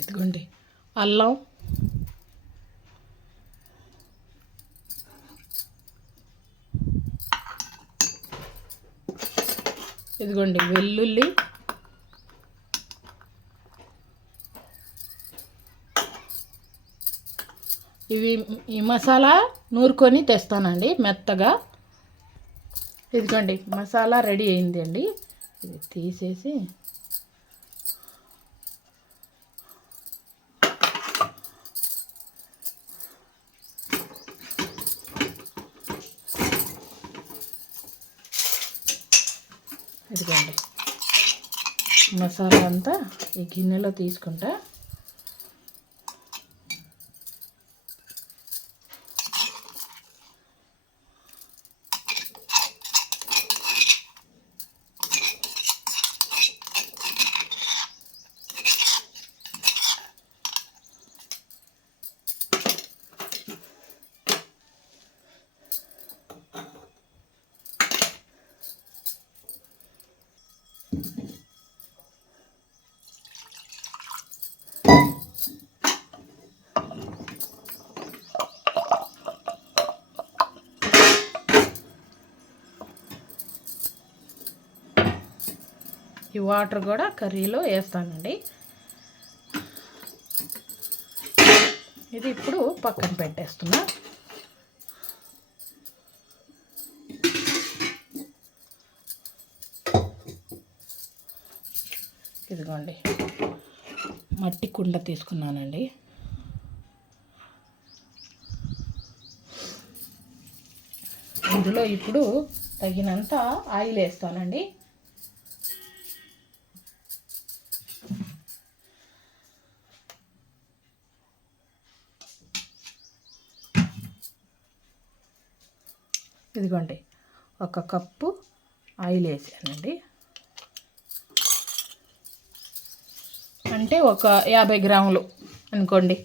ఇదిగోండి అల్లం, ఇదిగోండి వెల్లుల్లి, ఈ మసాలా నూరుకొని తెస్తానండి మెత్తగా. ఇదిగోండి మసాలా రెడీ అయింది అండి. ఇది తీసేసి ఇదిగోండి మసాలా అంతా ఈ గిన్నెలో తీసుకుంటా. ఈ వాటర్ కూడా కర్రీలో వేస్తానండి. ఇది ఇప్పుడు పక్కన పెట్టేస్తున్నా. ఇదిగోండి మట్టి కుండ తీసుకున్నానండి. ఇందులో ఇప్పుడు తగినంత ఆయిల్ వేస్తానండి. ఇదిగోండి 1 కప్పు ఆయిల్ వేసానండి. అంటే ఒక 50 గ్రాములు అనుకోండి.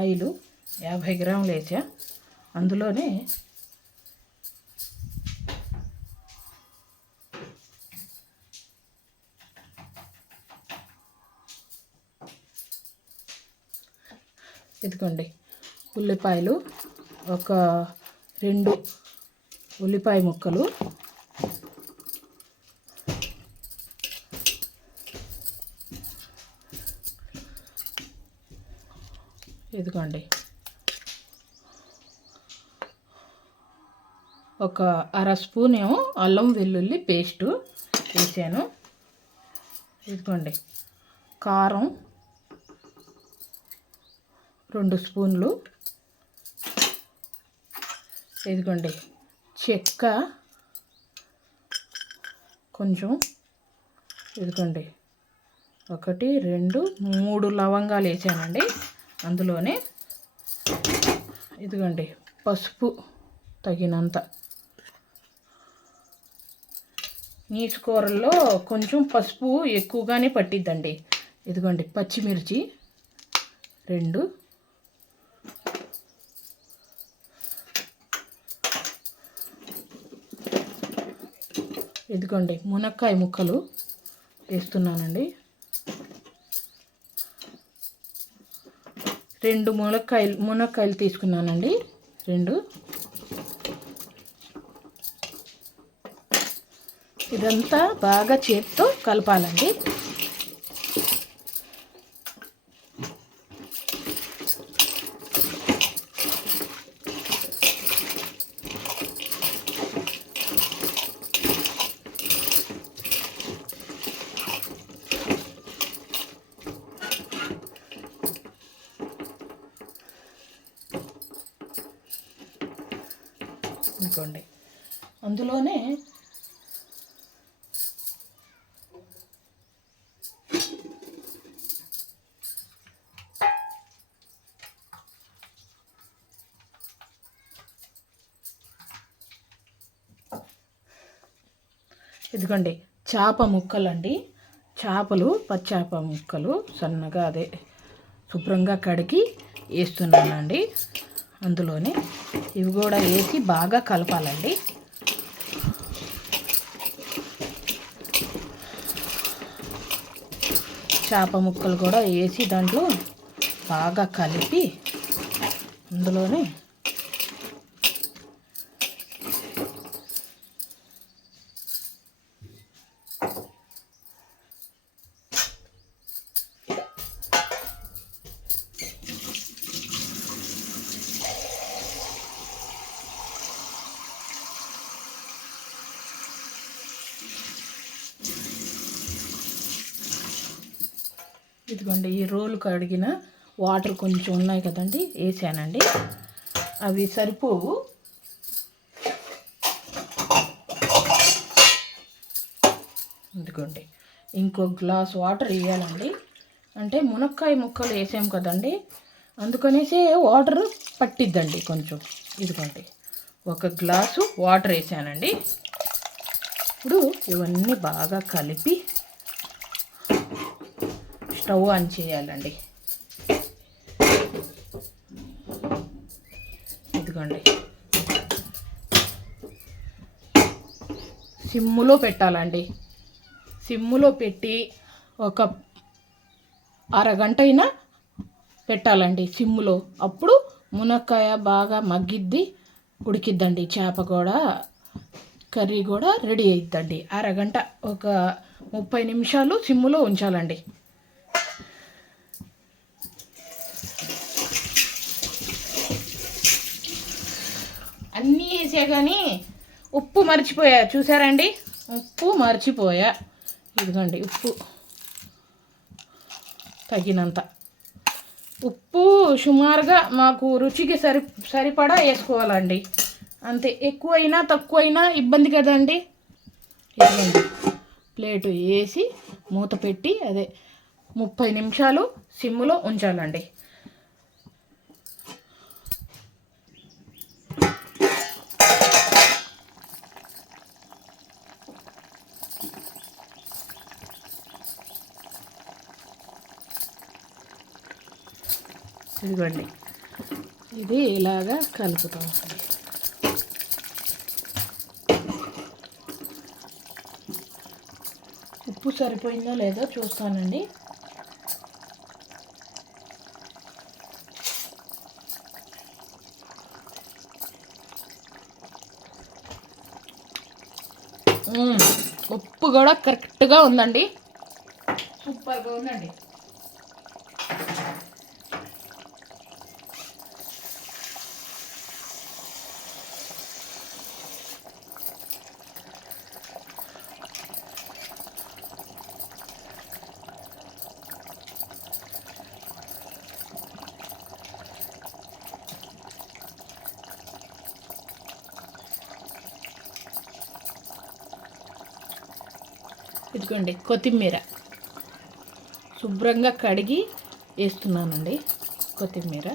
ఆయిలు 50 గ్రాములు వేసా. అందులోనే ఇదిగోండి ఉల్లిపాయలు, ఒక 2 ఉల్లిపాయ ముక్కలు, ఇదిగోండి ఒక 1/2 స్పూన్ ఏమో అల్లం వెల్లుల్లి పేస్టు వేసాను. ఇదిగోండి కారం 2 స్పూన్లు, ఇదిగోండి చెక్క కొంచెం, ఇదిగోండి 1 2 3 లవంగాలు వేసానండి అందులోనే. ఇదిగోండి పసుపు తగినంత. నీచు కూరల్లో కొంచెం పసుపు ఎక్కువగానే పట్టిద్దండి. ఇదిగోండి పచ్చిమిర్చి 2, ఇదిగోండి మునక్కాయ ముక్కలు వేస్తున్నానండి. 2 మునక్కాయలు తీసుకున్నానండి. 2. ఇదంతా బాగా చేత్తో కలపాలండి. అనుకోండి అందులోనే ఇదిగోండి చేప ముక్కలండి. చేపలు పచ్చేప ముక్కలు సన్నగా అదే శుభ్రంగా కడిగి వేస్తున్నానండి. అందులోనే ఇవి కూడా వేసి బాగా కలపాలండి. చేప ముక్కలు కూడా వేసి దాంట్లో బాగా కలిపి అందులోనే ఇదిగోండి ఈ రోలు కడిగిన వాటర్ కొంచెం ఉన్నాయి కదండి, వేసానండి. అవి సరిపోవు, ఇదిగోండి ఇంకో గ్లాస్ వాటర్ వేయాలండి. అంటే మునక్కాయ ముక్కలు వేసాం కదండి, అందుకనేసి వాటర్ పట్టిద్దండి కొంచెం. ఇదిగోండి 1 గ్లాసు వాటర్ వేసానండి. ఇప్పుడు ఇవన్నీ బాగా కలిపి స్టవ్ ఆన్ చేయాలండి. ఇదిగోండి సిమ్ములో పెట్టాలండి. సిమ్ములో పెట్టి ఒక అరగంట అయినా పెట్టాలండి సిమ్ములో. అప్పుడు మునక్కాయ బాగా మగ్గిద్ది, ఉడికిద్దండి. చేప కూడా కర్రీ కూడా రెడీ అయిద్దండి. అరగంట, ఒక 30 నిమిషాలు సిమ్ములో ఉంచాలండి. అన్నీ వేసా కానీ ఉప్పు మర్చిపోయా, చూసారండి? ఉప్పు మర్చిపోయా. ఇదిగోండి ఉప్పు తగినంత. ఉప్పు సుమారుగా మాకు రుచికి సరిపడా వేసుకోవాలండి. అంతే, ఎక్కువైనా తక్కువైనా ఇబ్బంది కదండి. ఇదిగోండి ప్లేటు వేసి మూత పెట్టి 30 నిమిషాలు సిమ్ములో ఉంచాలండి. ఇదిగోండి ఇది ఇలాగా కలుపుతాం. ఉప్పు సరిపోయిందో లేదో చూస్తానండి. ఉప్పు కూడా కరెక్ట్గా ఉందండి, సూపర్గా ఉందండి. ఇదిగోండి కొత్తిమీర శుభ్రంగా కడిగి వేస్తున్నానండి. కొత్తిమీర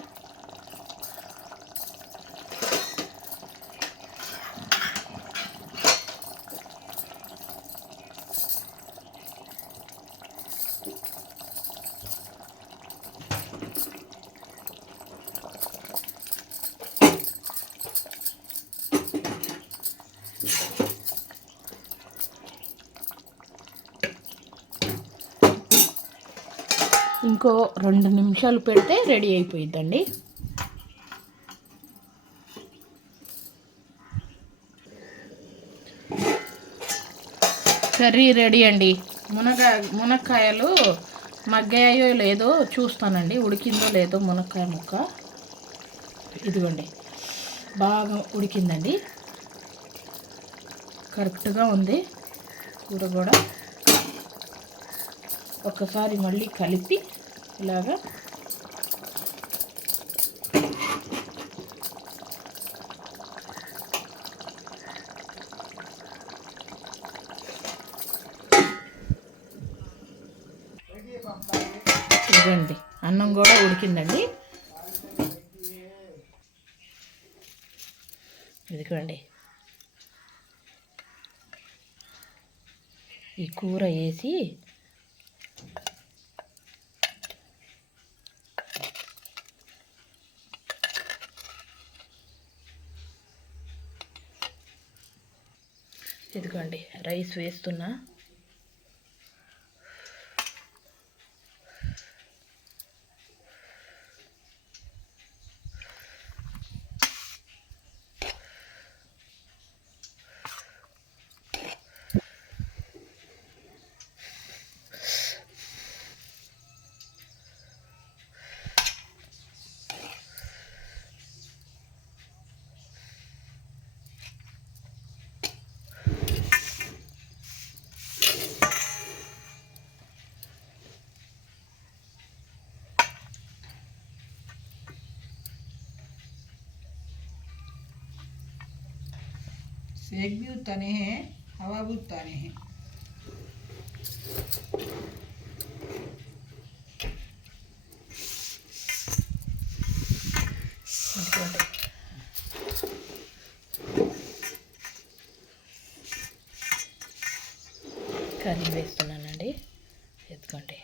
ఇంకో 2 నిమిషాలు పెడితే రెడీ అయిపోయిద్దండి. కర్రీ రెడీ అండి. మునక్కాయలు మగ్గాయో లేదో చూస్తానండి, ఉడికిందో లేదో మునక్కాయ ముక్క. ఇదిగోండి బాగా ఉడికిందండి, కరెక్ట్గా ఉంది కూర కూడా. ఒకసారి మళ్ళీ కలిపి ఇలాగా ఇదిగోండి అన్నం కూడా ఉడికిందండి. ఇదిగోండి ఈ కూర వేసి ఇదిగోండి రైస్ వేస్తున్నా. सेक भी उताने हैं, हवा भी उताने हैं। కర్రీ వేస్తున్నానండి. ఎత్తుకోండి.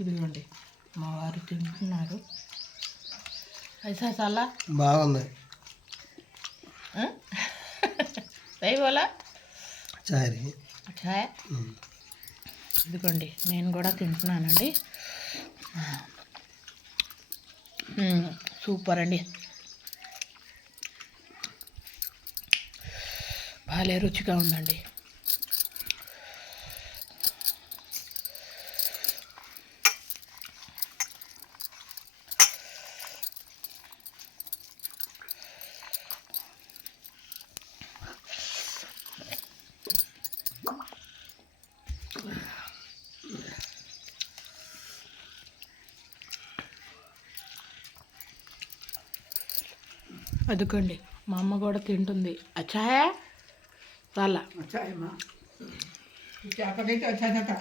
ఇదిగోండి మా వారు తింటున్నారు. ఐసా చాలా బాగుంది. సही बोला చాయ్ చాయ్. ఇదిగోండి నేను కూడా తింటున్నానండి. సూపర్ అండి, భలే రుచిగా ఉందండి. అదుకోండి మా అమ్మ కూడా తింటుంది. అచ్చాయా చాలా अच्छा है माँ, क्या करें तो अच्छा था।